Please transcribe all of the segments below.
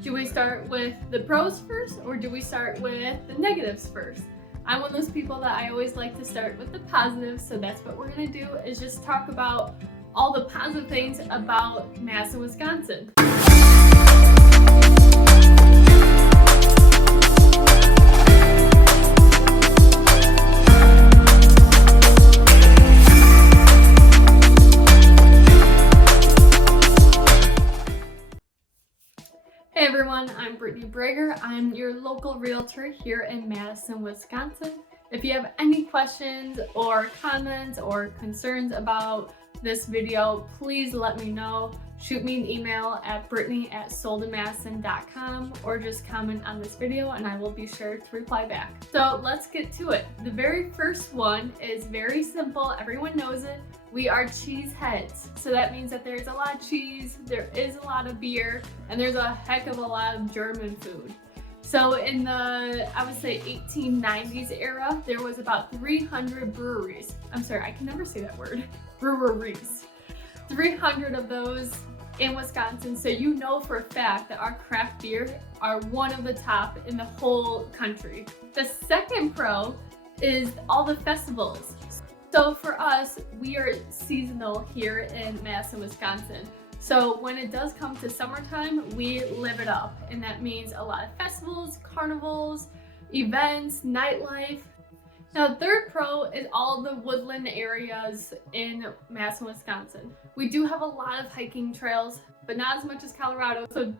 Do we start with the pros first, or do we start with the negatives first? I'm one of those people that I always like to start with the positives, so that's what we're gonna do, is just talk about all the positive things about Madison, Wisconsin. Hey everyone, I'm Brittany. I'm your local realtor here in Madison, Wisconsin. If you have any questions or comments or concerns about this video, please let me know. Shoot me an email at brittany@soldinmadison.com or just comment on this video and I will be sure to reply back. So let's get to it. The very first one is very simple. Everyone knows it. We are cheese heads. So that means that there's a lot of cheese, there is a lot of beer, and there's a heck of a lot of German food. So in the, I would say 1890s era, there was about 300 breweries. I'm sorry, I can never say that word. Breweries. 300 of those in Wisconsin. So you know for a fact that our craft beer are one of the top in the whole country. The second pro is all the festivals. So for us, we are seasonal here in Madison, Wisconsin. So when it does come to summertime, we live it up. And that means a lot of festivals, carnivals, events, nightlife. Now, the third pro is all the woodland areas in Madison, Wisconsin. We do have a lot of hiking trails, but not as much as Colorado, so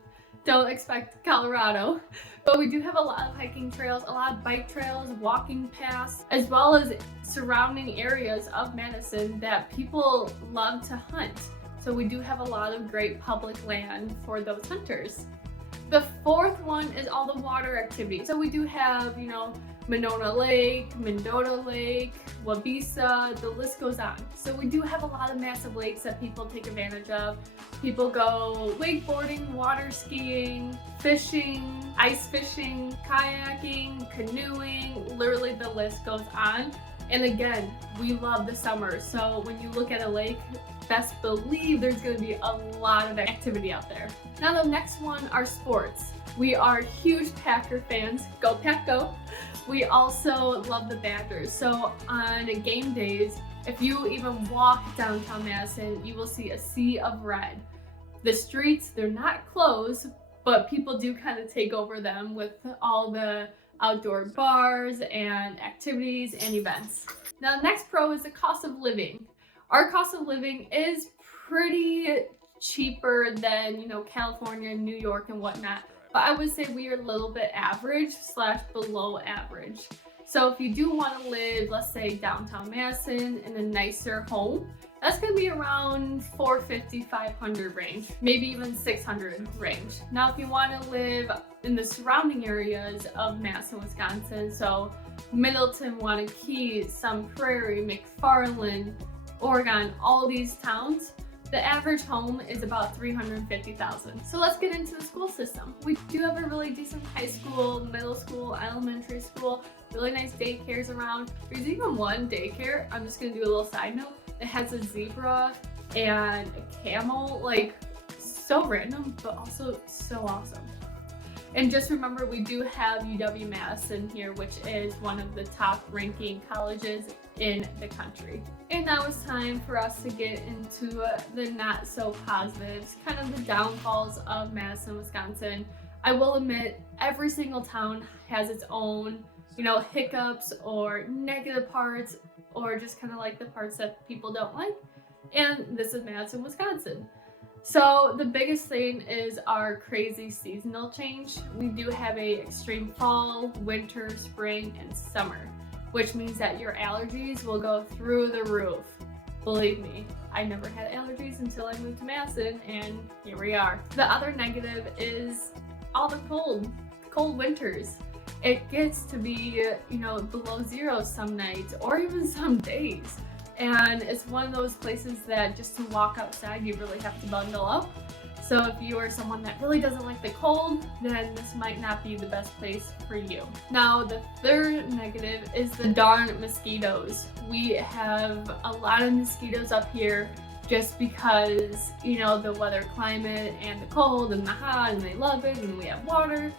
don't expect Colorado. But we do have a lot of hiking trails, a lot of bike trails, walking paths, as well as surrounding areas of Madison that people love to hunt. So we do have a lot of great public land for those hunters. The fourth one is all the water activities. So we do have, Monona Lake, Mendota Lake, Waubesa, the list goes on. So we do have a lot of massive lakes that people take advantage of. People go wakeboarding, water skiing, fishing, ice fishing, kayaking, canoeing, literally the list goes on. And again, we love the summer. So when you look at a lake, best believe there's gonna be a lot of activity out there. Now the next one are sports. We are huge Packer fans. Go Pack Go! We also love the Badgers. So on game days, if you even walk downtown Madison, you will see a sea of red. The streets, they're not closed, but people do kind of take over them with all the outdoor bars and activities and events. Now the next pro is the cost of living. Our cost of living is pretty cheaper than, California, New York and whatnot. But I would say we are a little bit average / below average. So if you do want to live, let's say downtown Madison in a nicer home, that's going to be around $450, $500 range, maybe even $600 range. Now, if you want to live in the surrounding areas of Madison, Wisconsin, so Middleton, Wanakee, Sun Prairie, McFarland, Oregon, all these towns, the average home is about $350,000. So let's get into the school system. We do have a really decent high school, middle school, elementary school, really nice daycares around. There's even one daycare, I'm just gonna do a little side note, that has a zebra and a camel, like so random, but also so awesome. And just remember, we do have UW-Madison here, which is one of the top ranking colleges in the country. And now it's time for us to get into the not so positives, kind of the downfalls of Madison, Wisconsin. I will admit, every single town has its own, hiccups or negative parts, or just kind of like the parts that people don't like. And this is Madison, Wisconsin. So the biggest thing is our crazy seasonal change. We do have a extreme fall, winter, spring, and summer, which means that your allergies will go through the roof. Believe me, I never had allergies until I moved to Madison, and here we are. The other negative is all the cold winters. It gets to be, below zero some nights or even some days. And it's one of those places that just to walk outside, you really have to bundle up. So if you are someone that really doesn't like the cold, then this might not be the best place for you. Now, the third negative is the darn mosquitoes. We have a lot of mosquitoes up here. just because, you know, the weather climate and the cold and the hot, and they love it, and we have water.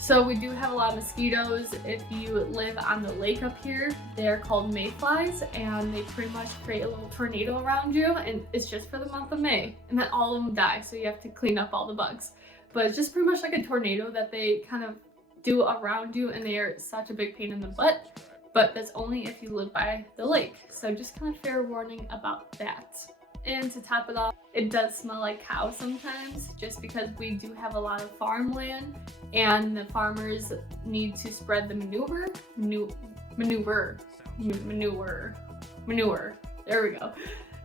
So we do have a lot of mosquitoes. If you live on the lake up here, they're called mayflies, and they pretty much create a little tornado around you, and it's just for the month of May, and then all of them die, so you have to clean up all the bugs. But it's just pretty much like a tornado that they kind of do around you, and they are such a big pain in the butt. But that's only if you live by the lake. So just kind of fair warning about that. And to top it off, it does smell like cow sometimes, just because we do have a lot of farmland, and the farmers need to spread the manure. There we go.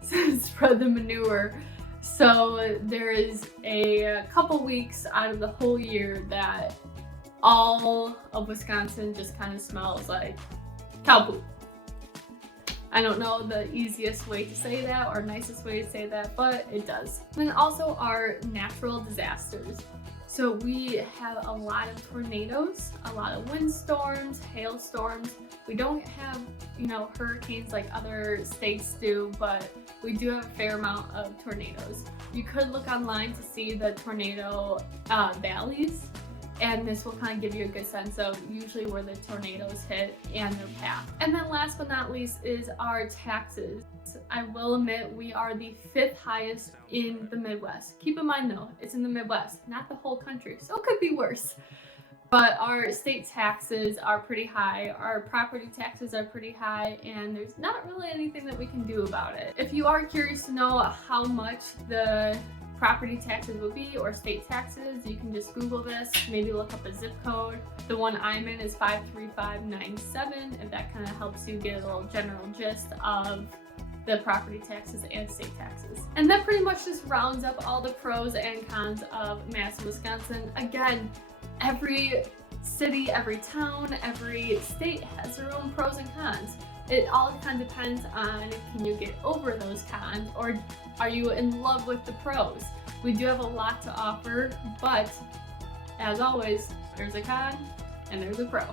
So spread the manure. So there is a couple weeks out of the whole year that all of Wisconsin just kind of smells like cow poop. I don't know the easiest way to say that or nicest way to say that, but it does. And then also our natural disasters. So we have a lot of tornadoes, a lot of windstorms, hailstorms. We don't have, you know, hurricanes like other states do, but we do have a fair amount of tornadoes. You could look online to see the tornado valleys, and this will kind of give you a good sense of usually where the tornadoes hit and their path. And then last but not least is our taxes. I will admit we are the 5th highest in the Midwest. Keep in mind though, it's in the Midwest, not the whole country, so it could be worse. But our state taxes are pretty high, our property taxes are pretty high, and there's not really anything that we can do about it. If you are curious to know how much the property taxes will be, or state taxes, you can just Google this, maybe look up a zip code. The one I'm in is 53597, if that kind of helps you get a little general gist of the property taxes and state taxes. And that pretty much just rounds up all the pros and cons of Madison, Wisconsin. Again, every city, every town, every state has their own pros and cons. It all kind of depends on, can you get over those cons, or are you in love with the pros? We do have a lot to offer, but as always, there's a con and there's a pro.